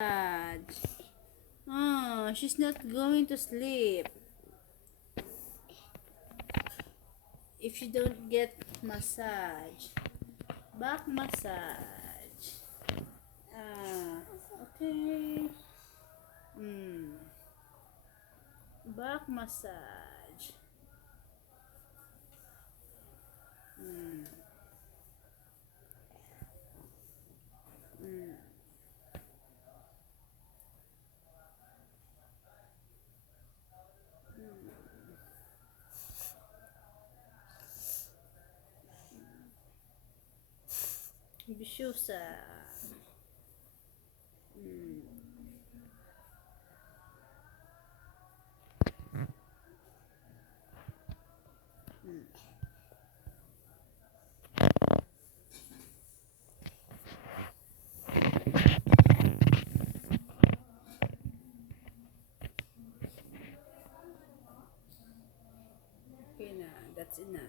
Oh, she's not going to sleep if she don't get massage. Back massage. Okay. Back massage. Bisyosa. Okay na, that's enough.